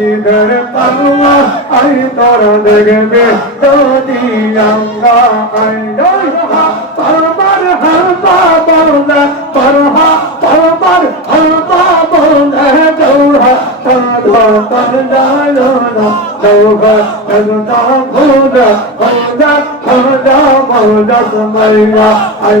ঈদের পাওয়া আই তোর দেখবে যদি আমরা আই ওই হা পরবার হালবা বলে পরহা পরবার হালবা বলে দৌড়া সাধা কর জানো না দৌড়া সাধা খোদা খোদা খোদা খোদা সময়া আই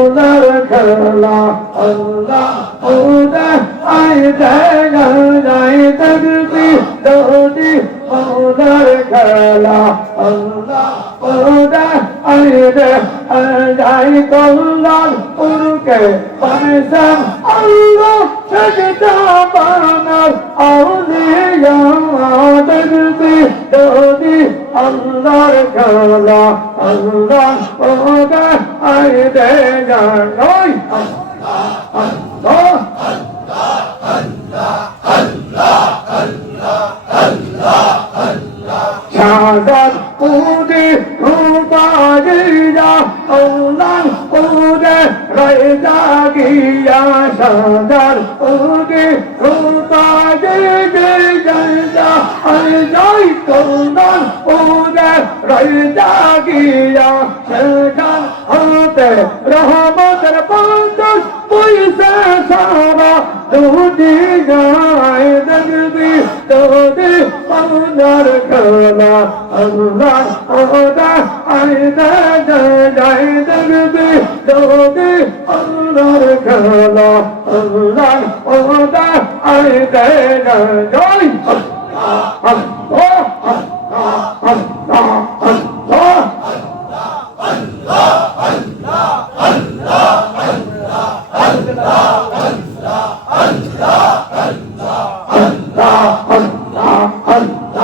আল্লাহর খেলা। আল্লাহ ওদা আই রে গঙ্গায় দেখবি যদি খেলা। আল্লাহ। ওদা আই যাই যদি আল্লাহর খেলা। আল্লাহ আল্লাহ শাহাদাত উদে রুবাজিয়া আল্লাহ উদে রাইজা গিয়া শাহাদাত উদে রুবাজিয়া আই যাই কল্যাণ উদে রাইজা গিয়া হতে রহমতের বাদশ পয়সা সারা। দুটি গায় দেখবি তোদের পাউনার খেলা। আল্লাহ ওদা আইদা যাই দেখবি তোদের পাউনার খেলা। আল্লাহ যাই আল্লাহ আল্লাহ আল্লাহ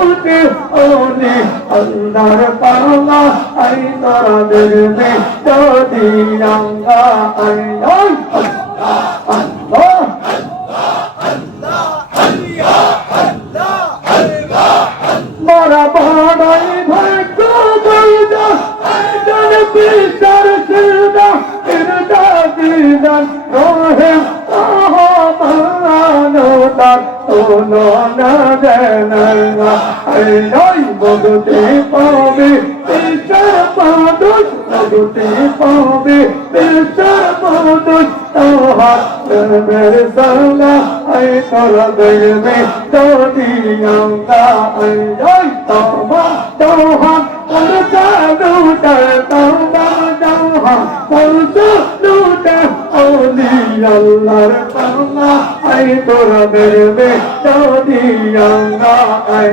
দুটে ওনি আল্লাহর পাওয়া আই তোর দেখবে যদি আমরা আই যাই আল্লাহ কোনো না আই নাই বদতে পাবে বিচার পাদুস বদতে পাবে বিচার পাদুস তোহার মেরে সালা আই তোর দেখবে যদি আমরা আই যাই তোমা তোহা করতা দুটা তোমা যাওহা ওলি তোর যদি আমরা I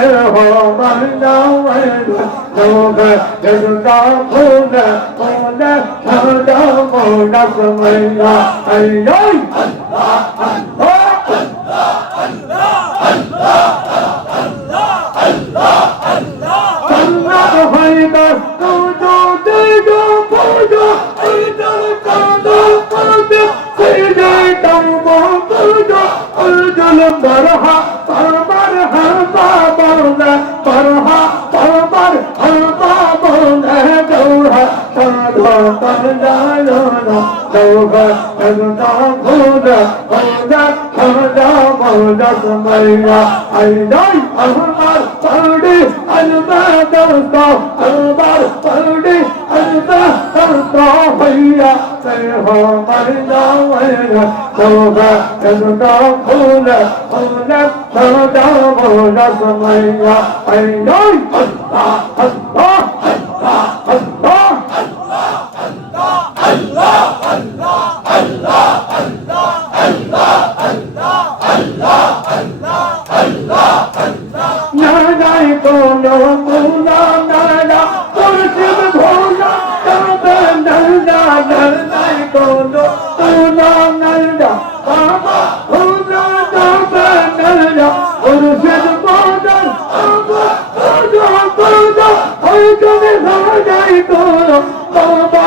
hồ bán đau ấy đâu về đừng đó khôn nè khôn nè thằng đó mồ đắp mình là thầy ơi সাধো তন্দায়ো গৌহা তন্দা ভূদা ভূদা ভূদা ভূদা সময়া আইনাই আমার পড়ে আলবা দস্তা আলবার পড়ে আলবা দস্তা হইয়া তে হো মরনা ওয়া গৌহা তন্দা ভূদা ভূদা ভূদা ভূদা সময়া আইনাই আল্লাহ আল্লাহ আল্লাহ আল্লাহ না যাই কোনো মুলা নালা মুর্শিদ ভোলা তবে নলদা নলদাই কোনো মুলা নলদা বাবা ভোলা তবে নলদা মুর্শিদ ভোলা বাবা ভোলা ভোলা ওই তুমি না যাই কোনো বাবা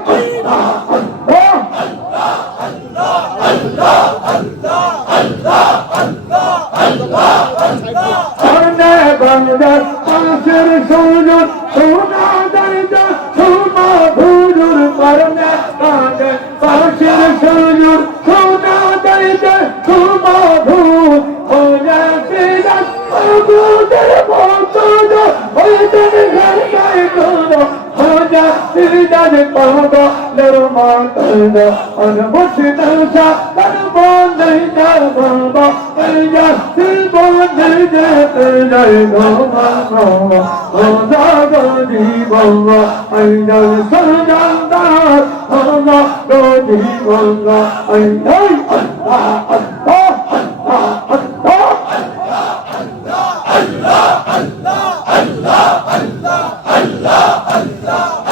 দইনা বাবা ওজা সিরবন দইনা দইনা গোমা ওজা গদি বাবা আইনা সরজান্দার ওজা গদি বাবা আইনা আল্লাহ আল্লাহ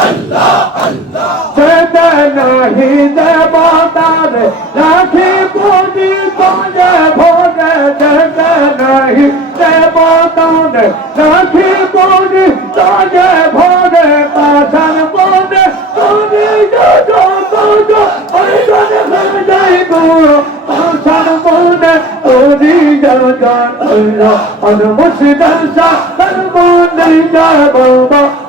আল্লাহ আল্লাহ সেটা নাহি দেবতার রাখি পুঁজি তোজে ভোগে সেটা নাহি দেবতার রাখি পুঁজি তোজে ভোগে পাশান বনে তুমি যোজো তোজো ফেল যাই গুরু। পাশান বনে তুমি যোজো তোজো। অনুমুষিদ সা তন্মন যা বাবা আইয়া শিলবন যা তোরাই গোমঙ্গ ওজা গো জীবঙ্গ আইয়ান সরজন্দার ওজা গো জীবঙ্গ আইয়ান দরজাই কোন্দ তুজা নরজা পুরুষদ ভোলা যাবে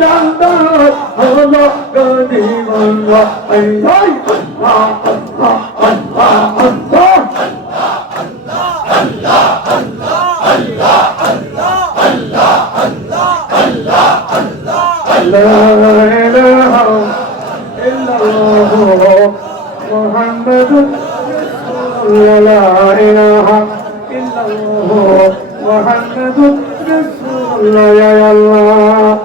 সরজান্দার ওজা গো জীবঙ্গ আইয়া আল্লাহ আল্লাহ আল্লাহ আল্লাহ لا إله إلا الله محمد لا إله إلا الله محمد رسول الله يا الله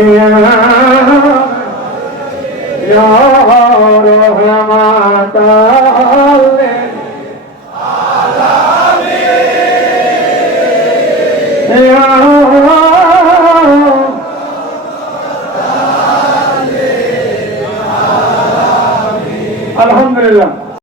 ইয়া